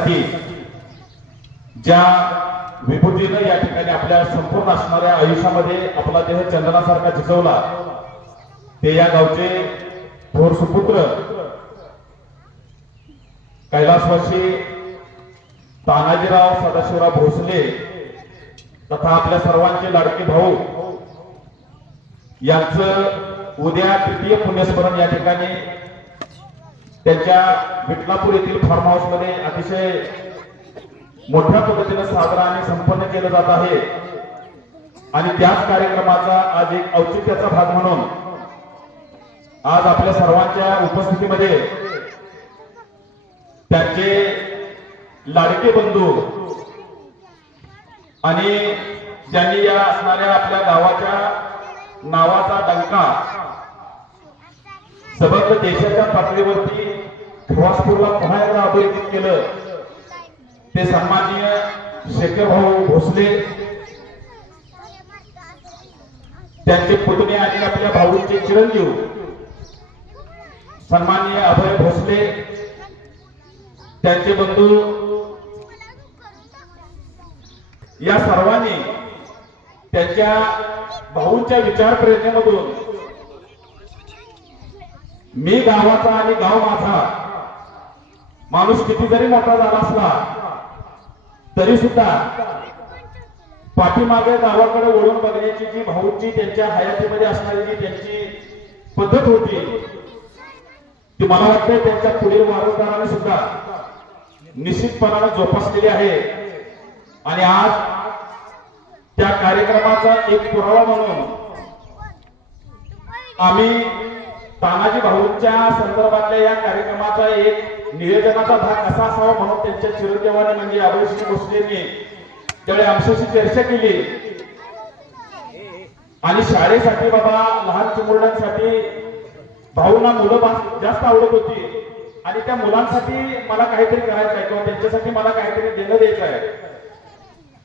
करण्यासाठी ज्या विभूतीनं या ठिकाणी आपल्या संपूर्ण असणाऱ्या आयुष्यामध्ये आपला देह चंदनासारखा झिजवला ते या गावचे थोर सुपुत्र कैलासवासी तानाजीराव सदाशिवराव भोसले तथा आपल्या सर्वांचे लाडके भाऊ यांचं उद्या तृतीय पुण्यस्मरण या ठिकाणी त्यांच्या विटलापूर येथील फार्म हाऊसमध्ये अतिशय मोठ्या पद्धतीने साजरा आणि संपन्न केलं जात आहे. आणि त्याच कार्यक्रमाचा आज एक औचित्याचा भाग म्हणून आज आपल्या सर्वांच्या उपस्थितीमध्ये त्यांचे लाडके बंधू आणि ज्यांनी या असणाऱ्या आपल्या गावाच्या नावाचा डंका समग्र देशाच्या पातळीवरती खवासपूरला पुन्हा एकदा अधोरेखित केलं. ते सन्माननीय शेखर भाऊ भोसले त्यांचे पुतणे आणि आपल्या भाऊंचे चिरंजीव. सन्माननीय अभय भोसले त्यांचे बंधू. या सर्वांनी त्यांच्या भाऊंच्या विचार प्रेरणेमधून मी गावाचा आणि गाव माझा माणूस किती जरी मोठा झाला असला तरी सुद्धा पाठीमागे गावाकडे ओढून बघण्याची जी भाऊंची त्यांच्या हयातीमध्ये असणारी जी त्यांची पद्धत होती ती मला वाटतंय त्यांच्या पुढील वारसदाराने सुद्धा निश्चितपणाने जोपासलेली आहे. आणि आज त्या कार्यक्रमाचा एक पुरावा म्हणून आम्ही तानाजी भाऊंच्या संदर्भातल्या या कार्यक्रमाचा एक नियोजनाचा भाग असा असावा म्हणून त्यांच्या चिरंजीवाने म्हणजे अभयसिंह भोसलेंनी त्यावेळी आमच्याशी चर्चा केली. आणि शाळेसाठी बाबा लहान चिमुरड्यांसाठी भाऊंना मुलं जास्त आवडत होती. आणि त्या मुलांसाठी मला काहीतरी करायचं आहे किंवा त्यांच्यासाठी मला काहीतरी देणं द्यायचं आहे.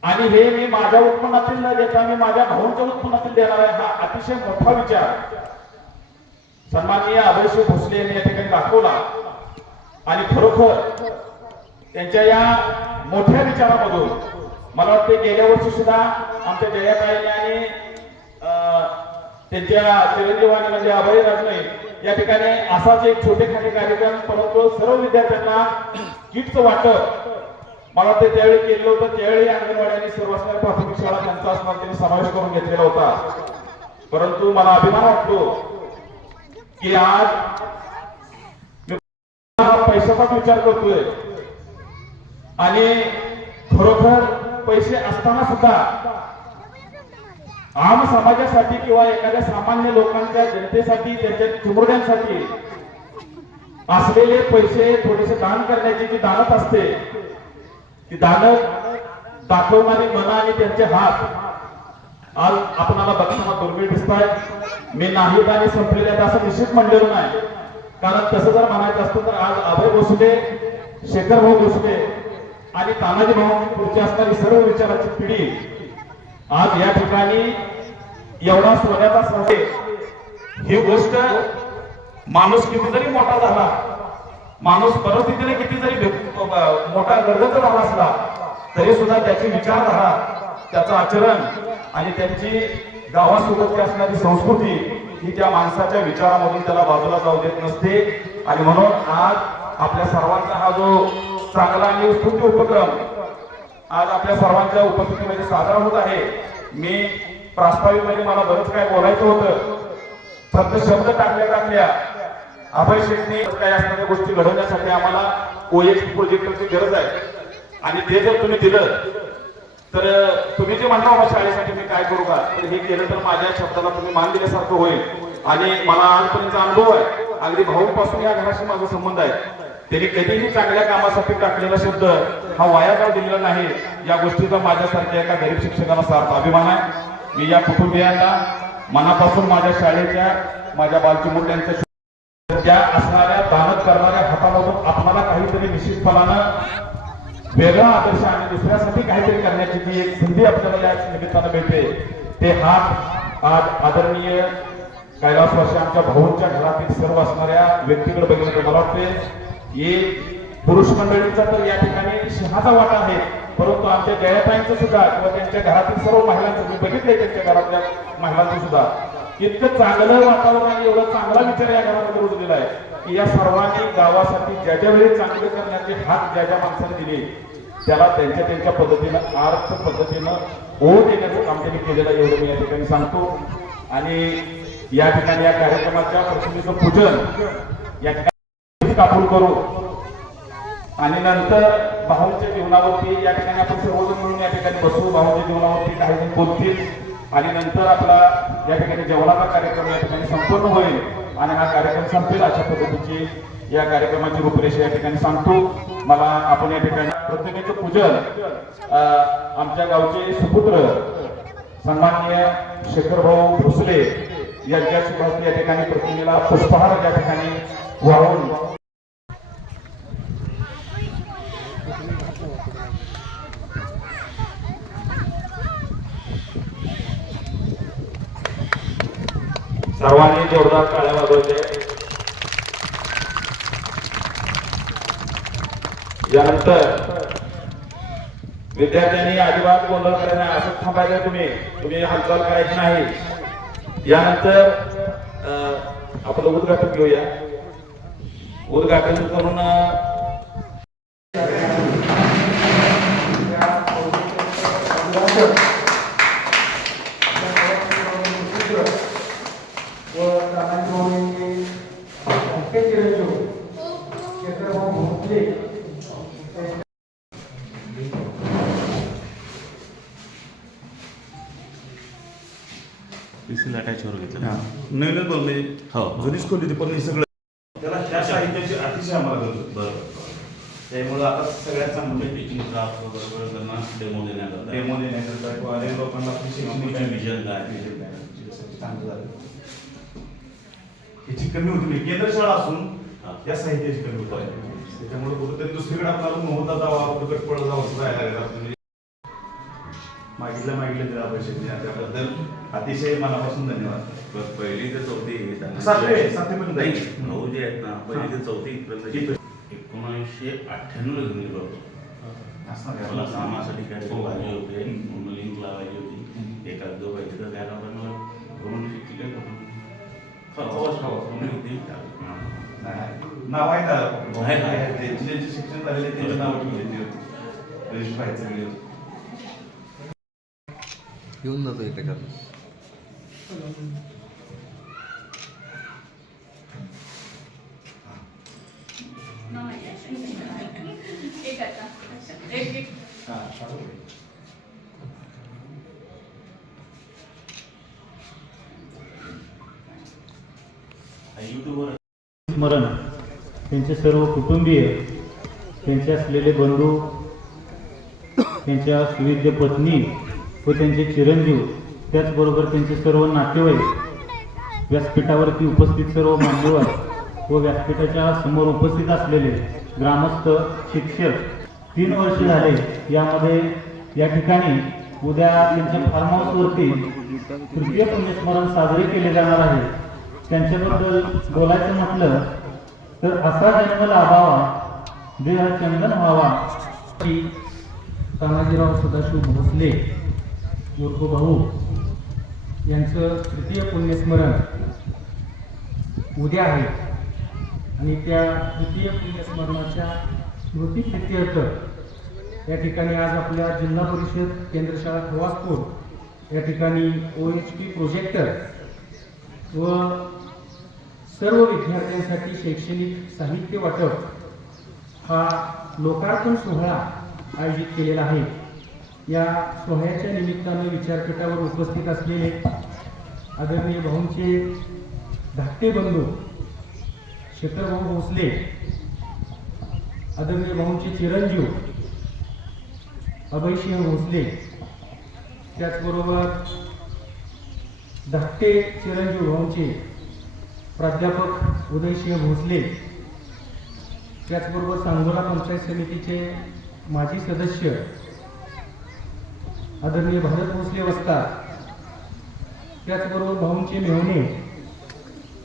आणि हे मी माझ्या उत्पन्नातील न देता मी माझ्या भाऊंच्या उत्पन्नातील देणार आहे हा अतिशय मोठा विचार. सन्माननीय अभयसिंह भोसले यांनी या ठिकाणी दाखवला. आणि खरोखर त्यांच्या या मोठ्या विचारामधून मला वाटते गेल्या वर्षी सुद्धा आमच्या जयाताईने आणि अं, त्यांच्या चिरंजीवानी म्हणजे अभय राजने या ठिकाणी असाच एक छोटे खाटे कार्यक्रम परंतु सर्व विद्यार्थ्यांना किटचं वाटप मला वाटतं त्यावेळी केलं होतं. त्यावेळी अंगणवाडी आणि सर्व असणाऱ्या प्राथमिक शाळा त्यांचा असणार त्यांनी समावेश करून घेतलेला होता. परंतु मला अभिमान वाटतो की आज मी पण विचार करतोय आणि खरोखर पैसे असताना सुद्धा आम समाजासाठी किंवा एखाद्या सामान्य लोकांच्या जनतेसाठी त्यांच्या चिमुरड्यांसाठी असलेले पैसे थोडेसे दान करण्याची जी दानत असते ती दानत दाखवणारी मना आणि त्यांचे हात आज आपणाला बघताना दुर्मिळ दिसत आहेत मी नाही आणि संपलेले आहेत असं निश्चित म्हणलेलं नाही. कारण तसं जर म्हणायचं असतं तर आज अभय भोसले शेखर भाऊ भोसले आणि तानाजी भाऊ पुढची असणारी सर्व विचाराची पिढी आज या ठिकाणी एवढा सोन्याचा संशय. ही गोष्ट माणूस किती जरी मोठा झाला. माणूस परिस्थितीने किती जरी मोठा गरजेचा झाला असला तरी सुद्धा त्याची विचारधारा त्याचं आचरण आणि त्यांची गावासोबतची असणारी संस्कृती ही त्या माणसाच्या विचारामधून त्याला बाजूला जाऊ देत नसते. आणि म्हणून आज आपल्या सर्वांचा हा जो चांगला आणि स्तुत्य उपक्रम आज आपल्या सर्वांच्या उपस्थितीमध्ये साजरा होत आहे. मी प्रास्ताविकमध्ये मला बरंच काय बोलायचं होतं. फक्त शब्द टाकल्या टाकल्या अभय शेटने काही असणाऱ्या गोष्टी घडवण्यासाठी आम्हाला ओएक्स प्रोजेक्टरची गरज आहे. आणि ते जर तुम्ही दिलं तर तुम्ही जे म्हणता बाबा शाळेसाठी मी काय करू का? तर हे केलं तर माझ्या शब्दाला तुम्ही मान दिल्यासारखं होईल. आणि मला आजपर्यंतचा अनुभव आहे. अगदी भाऊपासून या घराशी माझा संबंध आहे. त्यांनी कधीही चांगल्या कामासाठी टाकलेला शब्द हा वाया जाऊ दिलेला नाही. या गोष्टीचा माझ्यासारख्या एका गरीब शिक्षकाला सार्थ अभिमान आहे. मी या कुटुंबियांना मनापासून माझ्या शाळेच्या माझ्या बालचिमुंड्यांच्या त्या असणाऱ्या दानत करणाऱ्या हातामधून आपल्याला काहीतरी निश्चितपणानं वेगळा आदर्श आणि दुसऱ्यासाठी काहीतरी करण्याची जी एक संधी आपल्याला या निमित्तानं मिळते ते हात आज आदरणीय कैलासवासी आमच्या भाऊंच्या घरातील सर्व असणाऱ्या व्यक्तीकडे बघितलं मला वाटते हे पुरुष मंडळींचा तर या ठिकाणी सिंहाचा वाटा आहे. परंतु आमच्या जयाताईंचं सुद्धा किंवा त्यांच्या घरातील सर्व महिलांचं मी बघितलंय त्यांच्या घरातल्या महिलांचं सुद्धा. इतकं चांगलं वातावरण आणि एवढा चांगला विचार या घरामध्ये रुजलेला आहे की या सर्वांनी गावासाठी ज्या ज्या वेळी चांगले करण्याचे हात ज्या ज्या माणसाने दिले त्याला त्यांच्या त्यांच्या पद्धतीनं आर्थ पद्धतीनं ओ देण्याचं काम त्यांनी केलेलं आहे एवढं मी या ठिकाणी सांगतो. आणि या ठिकाणी या कार्यक्रमाच्या प्रसिद्धीचं पूजन या ठिकाणी कापूर करू. आणि नंतर भाऊंच्या जीवनावरती या ठिकाणी आपण सर्वजण मिळून या ठिकाणी बसू. भाऊंच्या जीवनावरती काही जण बोलतील. आणि नंतर आपला या ठिकाणी जेवणाचा कार्यक्रम या ठिकाणी संपन्न होईल. आणि हा कार्यक्रम संपेल अशा पद्धतीची या कार्यक्रमाची रूपरेषा या ठिकाणी सांगतो. मला आपण या ठिकाणी प्रत्येकाचं पूजन आमच्या गावचे सुपुत्र सन्माननीय शेखरभाऊ भोसले यांच्या शुभार्थी या ठिकाणी प्रतिमेला पुष्पहार या ठिकाणी वाहून सर्वांनी जोरदार काळ्या वाजवते यानंतर विद्यार्थ्यांनी अजिबात गोंधळ करायला असं असंच थांबायचं तुम्ही. तुम्ही हालचाल करायची नाही. यानंतर अं, आपलं उद्घाटन घेऊया. उद्घाटन करून Thank you तानाजी भाऊंनी धक्के चिरंजीव क्षेत्रभाऊ भोसले पीसीला अटॅचवर घेतलं नवीनच बनले हो. खोली होती पण हे सगळं त्याला ह्या साहित्याची अतिशय आम्हाला गरज होती बरोबर त्यामुळे आता सगळ्यात चांगलं टीचिंग क्राफ्ट वगैरे त्यांना डेमो देण्यात आला डेमो देण्याकरता किंवा अनेक लोकांना आपली पुढचे vision काय? vision काय? चांगलं झालं ह्याची कमी होती म्हणजे केंद्र शाळा असून हा. या साहित्याची कमी होती त्याच्यामुळे कुठेतरी दुसरीकडे आपल्याला मोहता जावा कुठे पळ जावं असं जायला लागलं आपल्याला. मागितलं मागितलं त्याला पैसे दिले. त्याबद्दल अतिशय मनापासून धन्यवाद पहिली ते चौथी. नाही नऊ जे आहेत ना पहिली ते चौथी इथपर्यंत. एकोणीसशे अठ्ठ्याण्णव घेऊन गेलो होतो. मला सामासाठी काय. पाहिजे होते लिंक लावायची होती. एक अर्ध पाहिजे तर पण मला करून शिकले. नाव आहे ना शिक्षण झालेले त्यांचे नाव ठेवलेली होती रजिस्टर आहेत सगळे येऊन जातो एकाच्यात एक स्मरण त्यांचे सर्व कुटुंबीय त्यांचे असलेले बंधू त्यांच्या सुविद्य पत्नी व त्यांचे चिरंजीव त्याचबरोबर त्यांचे सर्व नातेवाईक व्यासपीठावरती उपस्थित सर्व मान्यवर व व्यासपीठाच्या समोर उपस्थित असलेले ग्रामस्थ शिक्षक तीन वर्ष झाले यामध्ये या ठिकाणी उद्या त्यांच्या फार्म हाऊसवरती तृतीय पुण्यस्मरण साजरे केले जाणार आहे. त्यांच्याबद्दल बोलायचं म्हटलं तर असा जन्म लाभावा देह चंदन व्हावा. की तानाजीराव सदाशिव भोसले उर्फ भाऊ यांचं तृतीय पुण्यस्मरण उद्या आहे. आणि त्या तृतीय पुण्यस्मरणाच्या स्मृतिप्रित्यर्थ या ठिकाणी आज आपल्या जिल्हा परिषद केंद्रशाळा खवासपूर या ठिकाणी ओ एच पी प्रोजेक्टर व सर्व विद्यार्थ्यांसाठी शैक्षणिक साहित्य वाटप हा लोकार्पण सोहळा आयोजित केलेला आहे. या सोहळ्याच्या निमित्तानं विचारपीठावर उपस्थित असलेले आदरणीय भाऊंचे धाकटे बंधू शेखरभाऊ भोसले आदरणीय भाऊंचे चिरंजीव अभयसिंह भोसले त्याचबरोबर धाकटे चिरंजीव भाऊंचे प्राध्यापक उदयसिंह भोसले. त्याचबरोबर सांगोला पंचायत समितीचे माजी सदस्य आदरणीय भारत भोसले वस्ता त्याचबरोबर भाऊंचे मेहणे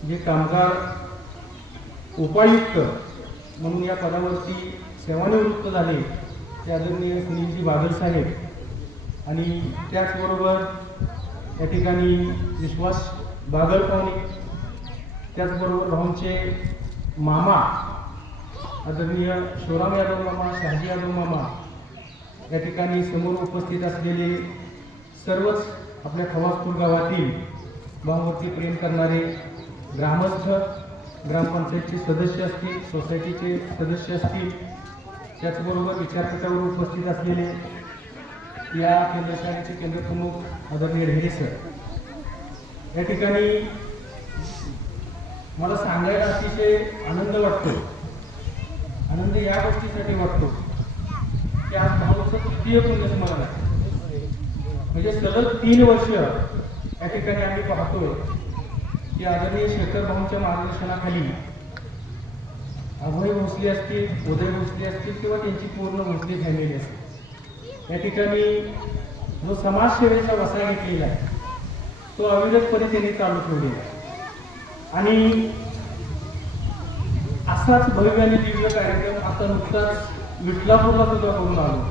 जे कामगार उपायुक्त म्हणून या पदावरती सेवानिवृत्त झाले ते आदरणीय सुनीलजी बादल साहेब. आणि त्याचबरोबर या ठिकाणी विश्वास बागल पाहुणे त्याचबरोबर भाऊंचे मामा आदरणीय शिवराम यादव मामा शहाजी यादव मामा या ठिकाणी समोर उपस्थित असलेले सर्वच आपल्या खवासपूर गावातील भावावरती प्रेम करणारे ग्रामस्थ ग्रामपंचायतचे सदस्य असतील सोसायटीचे सदस्य असतील त्याचबरोबर विचारपीठावर उपस्थित असलेले या केंद्रशाळेचे केंद्रप्रमुख आदरणीय ढेरे सर. या ठिकाणी मला सांगायला अतिशय आनंद वाटतो आनंद या गोष्टीसाठी वाटतो की आज भाऊचं तृतीय पुण्यस्मरण आहे. म्हणजे सलग तीन वर्ष या ठिकाणी आम्ही पाहतोय की आदरणीय शेखर भाऊंच्या मार्गदर्शनाखाली अभय भोसले असतील उदय भोसले असतील किंवा त्यांची पूर्ण भोसले फॅमिली असते या ठिकाणी जो समाजसेवेचा वसा घेतलेला आहे तो अविरतपणे त्यांनी चालू ठेवलेला आहे. आणि असाच भव्य आणि दिव्य कार्यक्रम आता नुकताच विठलापूरला सुद्धा करून आलो.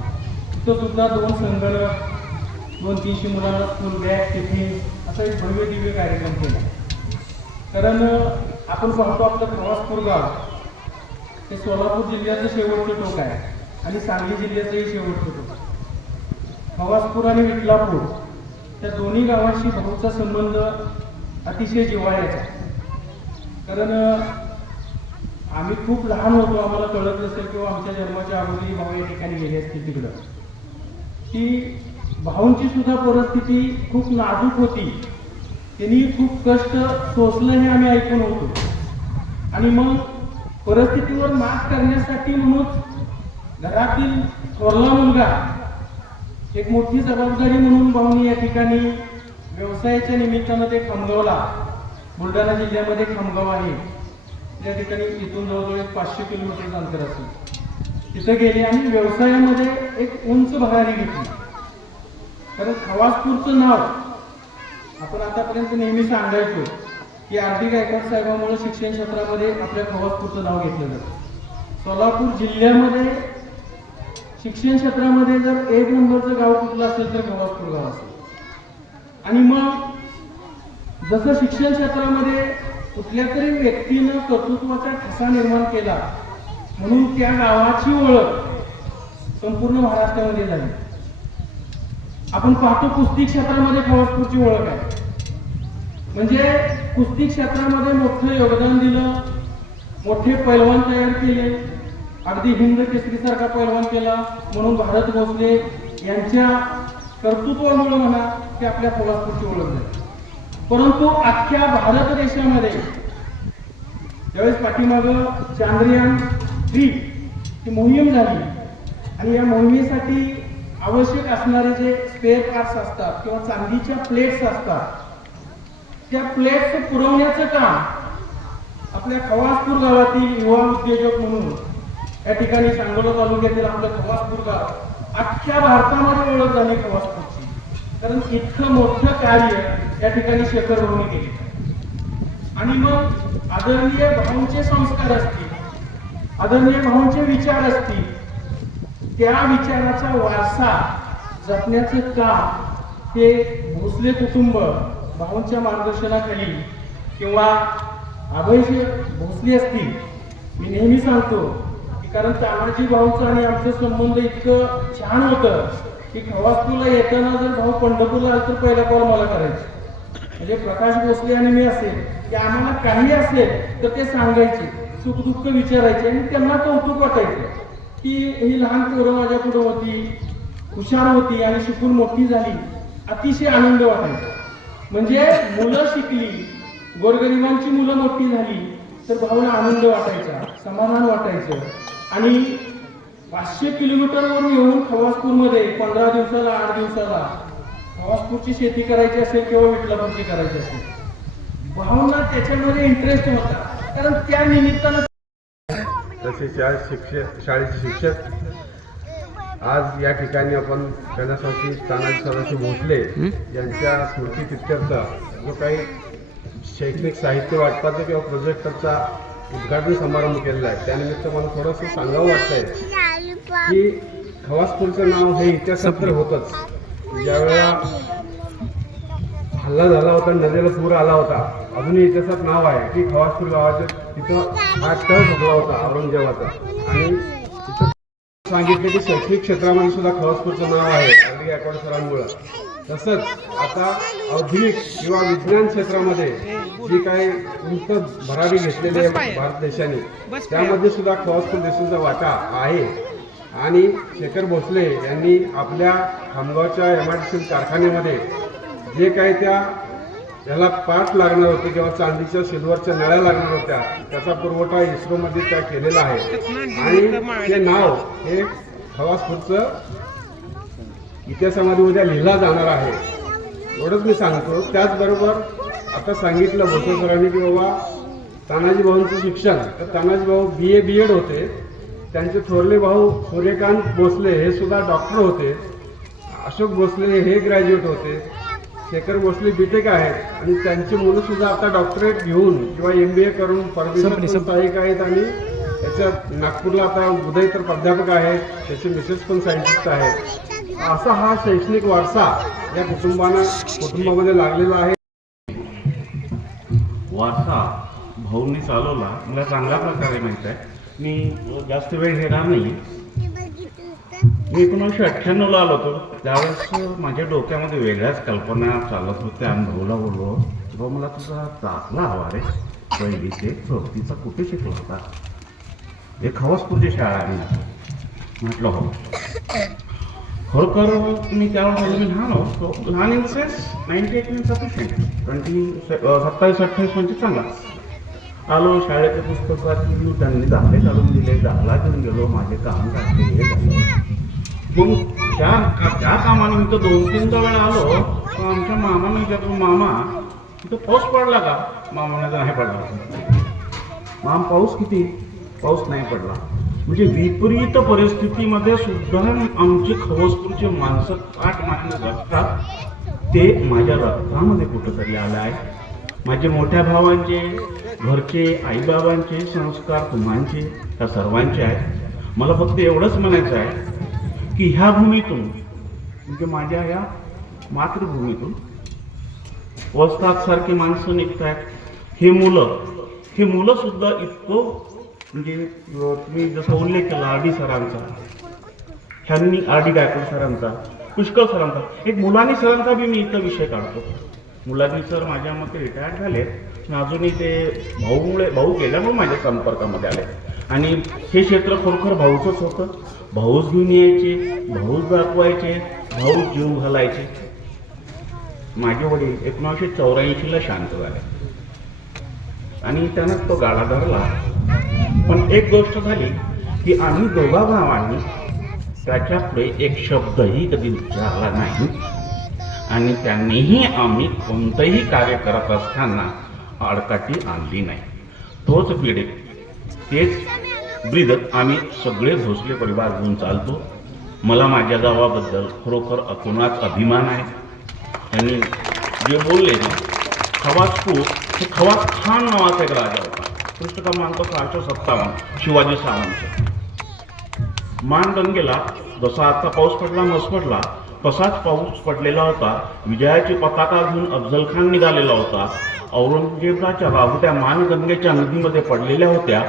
तिथं सुद्धा दोन संगणक दोन तीनशे मुलांना स्कूल बॅग टिफिन असा एक भव्य दिव्य कार्यक्रम केला. कारण आपण पाहतो आपलं प्रवासपूर गाव ते सोलापूर जिल्ह्याचं शेवटचं टोक आहे आणि सांगली जिल्ह्याचंही शेवटचं टोक. प्रवासपूर आणि विठलापूर त्या दोन्ही गावांशी भाऊचा संबंध अतिशय जिव्हाळ्याचा आहे. कारण आम्ही खूप लहान होतो आम्हाला कळत नसेल किंवा आमच्या जन्माच्या अगोदरी भाऊ या ठिकाणी गेले असतील तिकडं. की भाऊंची सुद्धा परिस्थिती खूप नाजूक होती. त्यांनी खूप कष्ट सोसलं हे आम्ही ऐकून होतो. आणि मग परिस्थितीवर मात करण्यासाठी म्हणून घरातील थोरला मुलगा एक मोठी जबाबदारी म्हणून भाऊनी या ठिकाणी व्यवसायाच्या निमित्तानं ते कमवला बुलढाणा जिल्ह्यामध्ये खामगाव आहे. त्या ठिकाणी इथून जवळजवळ एक पाचशे किलोमीटरचं अंतर असेल. तिथं गेले आणि व्यवसायामध्ये एक उंच भरारी घेतली. कारण खवासपूरचं नाव आपण आतापर्यंत नेहमी सांगायचो की आर डी गायकवाड साहेबांमुळे शिक्षण क्षेत्रामध्ये आपल्या खवासपूरचं नाव घेतलं जातं. सोलापूर जिल्ह्यामध्ये शिक्षण क्षेत्रामध्ये जर एक नंबरचं गाव कुठलं असेल तर खवासपूर गाव असेल. आणि मग जसं शिक्षण क्षेत्रामध्ये कुठल्या तरी व्यक्तीनं कर्तृत्वाचा ठसा निर्माण केला म्हणून त्या गावाची ओळख संपूर्ण महाराष्ट्रामध्ये झाली. आपण पाहतो कुस्ती क्षेत्रामध्ये खवासपूरची ओळख आहे. म्हणजे कुस्ती क्षेत्रामध्ये मोठं योगदान दिलं मोठे पैलवान तयार केले अगदी हिंद केसरीसारखा पैलवान केला म्हणून भारत भोसले यांच्या कर्तृत्वामुळे म्हणा की आपल्या कोल्हापूरची ओळख झाली. परंतु अख्ख्या भारत देशामध्ये ज्यावेळेस पाठीमागं चांद्रयान थ्री ही मोहीम झाली आणि या मोहिमेसाठी आवश्यक असणारे जे स्पेअर पार्ट्स असतात किंवा चांदीच्या प्लेट्स असतात त्या प्लेट्स पुरवण्याचं काम आपल्या खवासपूर गावातील युवा उद्योजक म्हणून या ठिकाणी सांगोला तालुक्यातील आपलं खवासपूर गाव अख्ख्या भारतामध्ये ओळख झाली खवासपूरची. कारण इतकं मोठं कार्य या ठिकाणी शेखर भाऊनी केले. आणि मग आदरणीय भाऊंचे संस्कार असतील आदरणीय भाऊंचे विचार असतील त्या विचाराचा वारसा जपण्याचे काम हे भोसले कुटुंब भाऊंच्या मार्गदर्शनाखाली किंवा अभयशे भोसले असतील मी नेहमी सांगतो की कारण तानाजी भाऊचं आणि आमचं संबंध इतकं छान होतं की खवास्तूला येताना जर भाऊ पंढरपूरला आला तर पहिला कॉल मला करायचा. म्हणजे प्रकाश भोसले आणि मी असेल की आम्हाला काही असेल तर ते सांगायचे सुख दुःख विचारायचे आणि त्यांना कौतुक वाटायचं की ही लहान पोरं माझ्या पुढं होती हुशार होती आणि शिकून मोठी झाली अतिशय आनंद वाटायचा. म्हणजे मुलं शिकली गोरगरिबांची मुलं मोठी झाली तर भाऊला आनंद वाटायचा समाधान वाटायचं. आणि पाचशे किलोमीटरवरून येऊन खवासपूरमध्ये पंधरा दिवसाला आठ दिवसाला खवासपूरची शेती करायची असेल किंवा विठलापूरची करायची असेल भाऊंना त्याच्यामध्ये इंटरेस्ट होता. कारण त्या निमित्तानं तसेच या शिक्षक शाळेचे शिक्षक आज या ठिकाणी आपण गणेशाची तानाजी सदाशिव भोसले यांच्या स्मृतीप्रित्यर्थ जो काही शैक्षणिक साहित्य वाटपाचा किंवा प्रोजेक्टरचा उद्घाटन समारंभ केलेला आहे. त्यानिमित्त मला थोडंसं सांगावं वाटतंय की खवासपूरचं नाव हे इतिहासात तर ज्यावेळेला हल्ला झाला होता नदीला पूर आला होता अजूनही इतिहासात नाव आहे की खवासपूर गावाचं तिथं हा तळ झोपला होता औरंगजेबाचा. आणि सांगितले की शैक्षणिक क्षेत्रामध्ये सुद्धा खवासपूरचं नाव आहे अगदी गायकवाड सरांमुळं तसंच आता औद्योगिक किंवा विज्ञान क्षेत्रामध्ये जी काही उंच भरारी घेतलेली आहे भारत देशाने त्यामध्ये सुद्धा खवासपूर देशाचा वाटा आहे. आणि शेखर भोसले यांनी आपल्या खामगावच्या एम आय डी सी कारखान्यामध्ये जे काही त्या याला पाठ लागणार होते किंवा चांदीच्या सिल्वरच्या नळ्या लागणार होत्या त्याचा पुरवठा इस्रोमध्ये त्या केलेला आहे. आणि ते नाव हे हवासपूरचं इतिहासामध्ये उद्या लिहिला जाणार आहे. एवढंच मी सांगतो. त्याचबरोबर आता सांगितलं भोसे सरांनी की बाबा तानाजी भाऊंचं शिक्षण तर तानाजी भाऊ बी ए बी एड होते. त्यांचे थोरले भाऊ सूर्यकांत भोसले हे सुद्धा डॉक्टर होते. अशोक भोसले हे ग्रॅज्युएट होते. शेखर भोसले बीटेक आहेत. आणि त्यांची मुलं सुद्धा आता डॉक्टरेट घेऊन किंवा एम बी ए करून परदेशात सहाय्यक आहेत आणि याच्यात नागपूरला आता उदय तर प्राध्यापक आहेत त्याचे मिसेस पण सायंटिस्ट आहेत. असा हा शैक्षणिक वारसा या कुटुंबानं कुटुंबामध्ये लागलेला आहे. वारसा भाऊंनी चालवला. मला चांगल्या प्रकारे माहीत आहे. मी जास्त वेळ घेणार नाही मी एकोणीसशे अठ्ठ्याण्णवला आलो होतो. त्यावेळेस माझ्या डोक्यामध्ये वेगळ्याच कल्पना चालत होत्या. अनुभवला बोललो बोललो बाबा मला तुझा दाखला हवा रे. पहिली ते चौथीचा कुठे शिकला होता? एक हवसपूरची शाळा आहे. म्हटलं हो. खरोखर मी त्यावेळेस मी लहान होतो लहान in sense ninety eight mean sufficient twenty सत्तावीस अठ्ठावीस म्हणजे चांगला. आलो शाळेच्या पुस्तकात त्यांनी दाखले काढून दिले. दाखला घेऊन गेलो माझे काम टाकले हे झालं मग त्या त्या कामानिमित्त दोन तीनदा वेळा आलो तर आमच्या मामाने विचारतो मामा तिथं पाऊस पडला का? मामाने नाही पडला. माम पाऊस किती? पाऊस नाही पडला. म्हणजे विपरीत परिस्थितीमध्ये सुद्धा आमची खवसपूरचे माणसं काट मारणे जगतात ते माझ्या रक्तामध्ये कुठंतरी आलं आहे. माझे मोठ्या भावांचे घरचे आईबाबांचे संस्कार तुम्हांचे त्या सर्वांचे आहेत. मला फक्त एवढंच म्हणायचं आहे की ह्या भूमीतून म्हणजे माझ्या या मातृभूमीतून वस्तात सारखी माणसं निघत आहेत हे मुलं हे मुलं सुद्धा इतकं म्हणजे तुम्ही जसा उल्लेख केला आर डी सरांचा ह्यांनी आर डी गायकवाड सरांचा पुष्कळ सरांचा एक मुलानी सरांचा बी मी इथं विषय काढतो. मुलानी सर माझ्या मते रिटायर्ड झाले पण अजूनही ते भाऊमुळे भाऊ गेल्यामुळे माझ्या संपर्कामध्ये आले आणि हे क्षेत्र खरोखर भाऊचंच होतं. भाऊच घेऊन यायचे भाऊच दाखवायचे भाऊच जीव घालायचे. माझे वडील एकोणीसशे चौऱ्याऐंशीला शांत झाले. आणि त्यानं तो गाडा धरला. पण एक गोष्ट झाली की आम्ही दोघा भावांनी त्याच्या पुढे एक शब्दही कधी उच्चारला नाही. आणि त्यांनीही आम्ही कोणतंही कार्य करत असताना आडकाठी आणली नाही. तोच पीडित तेच ब्रीद आम्ही सगळे भोसले परिवार घेऊन चालतो. मला माझ्या गावाबद्दल खरोखर अतोनात अभिमान आहे. आणि जे बोलले ना खवासपूर हे खवास खान नावाचा एक राजा होता. पृष्ठ क्रमांक सहाशे सत्तावन्न शिवाजी सावंत. गेला जसा आता पाऊस पडला मस पडला तसाच पाऊस पडलेला होता. विजयाची पताका घेऊन अफजल खान निघालेला होता. औरंगजेबाच्या राहुट्या मानगंगेच्या नदीमध्ये पडलेल्या होत्या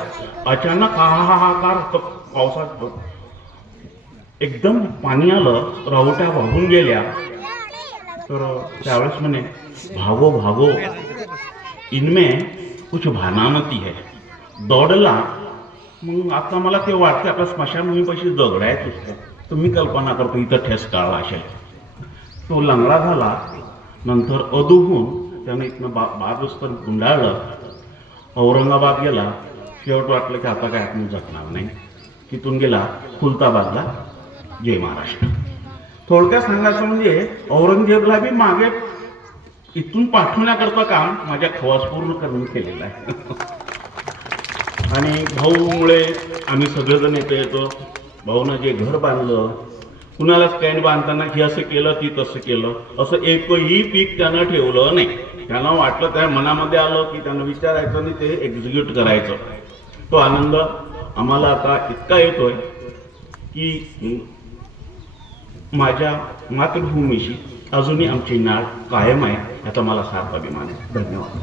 अचानक हा हा हाहाकार होत पावसात एकदम पाणी आलं राहुट्या वाहून गेल्या. तर त्यावेळेस म्हणे भागो भागो इनमें कुछ भानामती है. दौडला. मग आता मला ते वाटते आता स्मशानभूमीपाशी जगडायच असतं. तर मी कल्पना करतो इथं ठेस काढला असेल. तो लंगडा झाला नंतर अधुहून त्याने इथनं बा बाजूस्तर गुंडाळलं. औरंगाबाद गेला शेवट वाटलं की आता काय आपण जगणार नाही. तिथून गेला खुलताबादला जय महाराष्ट्र. थोडक्यात सांगायचं म्हणजे औरंगजेबला बी मागे इथून पाठवण्याकरता काम माझ्या खवास पूर्ण करून केलेलं आहे. आणि भाऊमुळे आम्ही सगळेजण येतो येतो. भाऊनं जे घर बांधलं कुणाला स्टँड बांधताना हे असं केलं ती तसं केलं. असं एकही पीक त्यानं ठेवलं नाही. त्यांना वाटलं त्या मनामध्ये आलं की त्यांना विचारायचं आणि ते एक्झिक्यूट करायचं. तो आनंद आम्हाला आता इतका येतोय की माझ्या मातृभूमीशी अजूनही आमची नाळ कायम आहे याचा मला सार्थ अभिमान आहे. धन्यवाद.